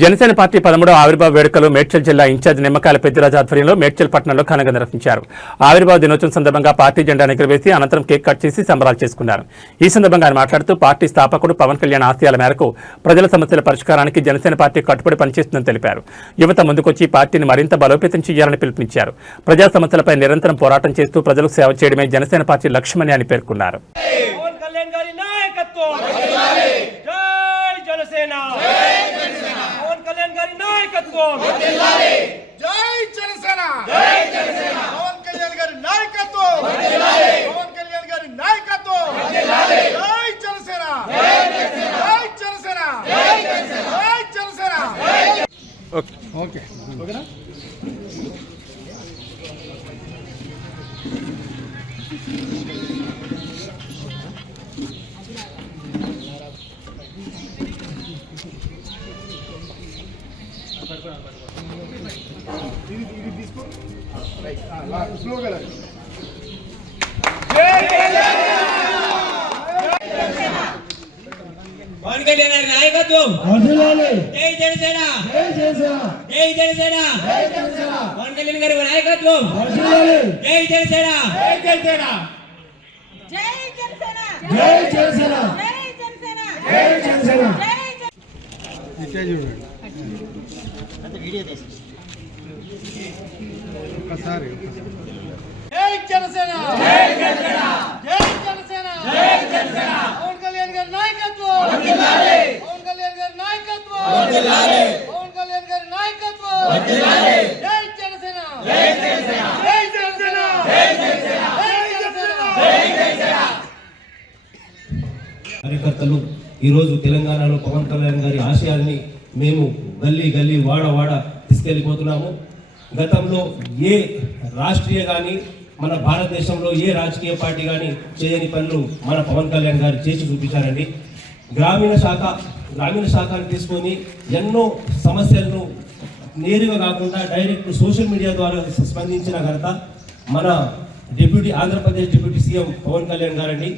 Janasena party 13వ ఆవిర్భావ వేడుకలు మేడ్చల్ జిల్లా ఇన్ఛార్జ్ నిమ్మకాయల పెద్దిరాజు ఆధ్వర్యంలో మేడ్చల్ పట్టణంలో ఘనంగా నిర్వహించారు. ఆవిర్భావ దినోత్సవం సందర్భంగా పార్టీ జెండాను ఎగురవేసి అనంతరం కేక్ కట్ చేసి సంబరాలు చేసుకున్నారు. ఈ సందర్భంగా ఆయన మాట్లాడుతూ పార్టీ స్థాపకుడు పవన్ కళ్యాణ్ ఆశయాల మేరకు ప్రజల సమస్యల పరిష్కారానికి జనసేన పార్టీ కట్టుబడి పనిచేస్తుందని తెలిపారు. యువత ముందుకొచ్చి పార్టీని మరింత బలోపేతం చేయాలని పిలుపునిచ్చారు. ప్రజా సమస్యలపై నిరంతరం పోరాటం చేస్తూ ప్రజలకు సేవ చేయడమే జనసేన పార్టీ లక్ష్యమని ఆయన పేర్కొన్నారు. ఓకే ఓకేనా ఇది తీసుకో స్లోగా పవన్ కళ్యాణ్ గారి నాయకత్వం జై జనసేన జై జనసేన జై జనసేన జై జనసేన పవన్ కళ్యాణ్ గారి నాయకత్వం జై జనసేన జై జనసేన జై జనసేన జై జనసేన జై జనసేన జై జనసేన ఇచ్చే చూడండి అంటే వీడియో తీసి ఒకసారి జై జనసేన జై జనసేన జై జనసేన జై జనసేన పవన్ కళ్యాణ్ గారి నాయకత్వం వర్ధిల్లాలి పవన్ కళ్యాణ్ గారి నాయకత్వం వర్ధిల్లాలి పవన్ కళ్యాణ్ గారి నాయకత్వం వర్ధిల్లాలి జై జనసేన జై జనసేన జై జనసేన జై జనసేన జై జనసేన జై జనసేన కార్యకర్తలు ఈ రోజు తెలంగాణలో పవన్ కళ్యాణ్ గారి ఆశయాల్ని మేము గల్లీ గల్లీ వాడ వాడ తీసుకెళ్ళిపోతున్నాము. గతంలో ఏ రాష్ట్రీయ కానీ మన భారతదేశంలో ఏ రాజకీయ పార్టీ కానీ చేయని పనులు మన పవన్ కళ్యాణ్ గారు చేసి చూపించారండి. గ్రామీణ శాఖను తీసుకొని ఎన్నో సమస్యలను నేరుగా కాకుండా డైరెక్ట్ సోషల్ మీడియా ద్వారా స్పందించిన ఘనత మన ఆంధ్రప్రదేశ్ డిప్యూటీ సీఎం పవన్ కళ్యాణ్ గారండి.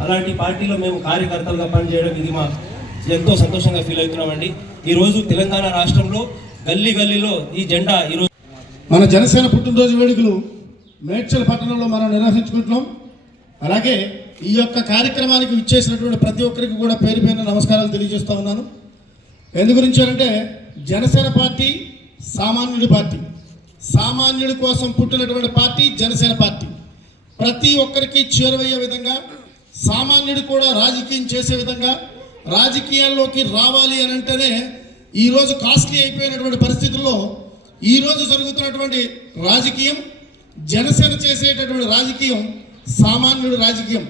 అలాంటి పార్టీలో మేము కార్యకర్తలుగా పనిచేయడం ఇది మా ఎంతో సంతోషంగా ఫీల్ అవుతున్నామండి. ఈరోజు తెలంగాణ రాష్ట్రంలో గల్లీ గల్లీలో ఈ జెండా ఈరోజు మన జనసేన పుట్టినరోజు వేడుకలు మేడ్చల్ పట్టణంలో మనం నిర్వహించుకుంటున్నాం. అలాగే ఈ యొక్క కార్యక్రమానికి ఇచ్చేసినటువంటి ప్రతి ఒక్కరికి కూడా పేరు పేరున నమస్కారాలు తెలియజేస్తూ ఉన్నాను. ఎందు గురించారంటే జనసేన పార్టీ సామాన్యుడి పార్టీ, సామాన్యుడి కోసం పుట్టినటువంటి పార్టీ జనసేన పార్టీ. ప్రతి ఒక్కరికి చేరువయ్యే విధంగా, సామాన్యుడు కూడా రాజకీయం చేసే విధంగా, రాజకీయాల్లోకి రావాలి అని అంటేనే ఈరోజు కాస్ట్లీ అయిపోయినటువంటి పరిస్థితుల్లో ఈరోజు జరుగుతున్నటువంటి రాజకీయం, జనసేన చేసేటటువంటి రాజకీయం సామాన్యుడు రాజకీయం.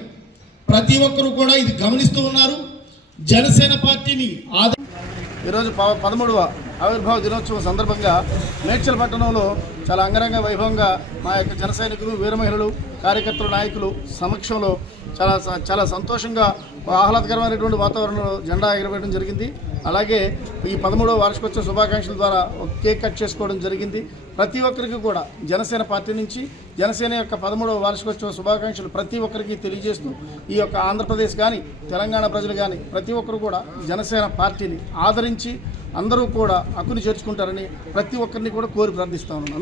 ప్రతి ఒక్కరూ కూడా ఇది గమనిస్తూ ఉన్నారు. జనసేన పార్టీని ఈరోజు 13వ ఆవిర్భావ దినోత్సవం సందర్భంగా మేడ్చల్ పట్టణంలో చాలా అంగరంగ వైభవంగా మా యొక్క జన సైనికులు, వీర మహిళలు, కార్యకర్తల నాయకులు సమక్షంలో చాలా సంతోషంగా ఆహ్లాదకరమైనటువంటి వాతావరణంలో జెండా ఎగరవేయడం జరిగింది. అలాగే ఈ 13వ వార్షికోత్సవ శుభాకాంక్షల ద్వారా ఒక కేక్ కట్ చేసుకోవడం జరిగింది. ప్రతి ఒక్కరికి కూడా జనసేన పార్టీ నుంచి జనసేన యొక్క 13వ వార్షికోత్సవ శుభాకాంక్షలు ప్రతి ఒక్కరికి తెలియజేస్తూ ఈ యొక్క ఆంధ్రప్రదేశ్ కానీ తెలంగాణ ప్రజలు కానీ ప్రతి ఒక్కరు కూడా జనసేన పార్టీని ఆదరించి అందరూ కూడా హక్కుని చేర్చుకుంటారని ప్రతి ఒక్కరిని కూడా కోరి ప్రార్థిస్తా ఉన్నాను.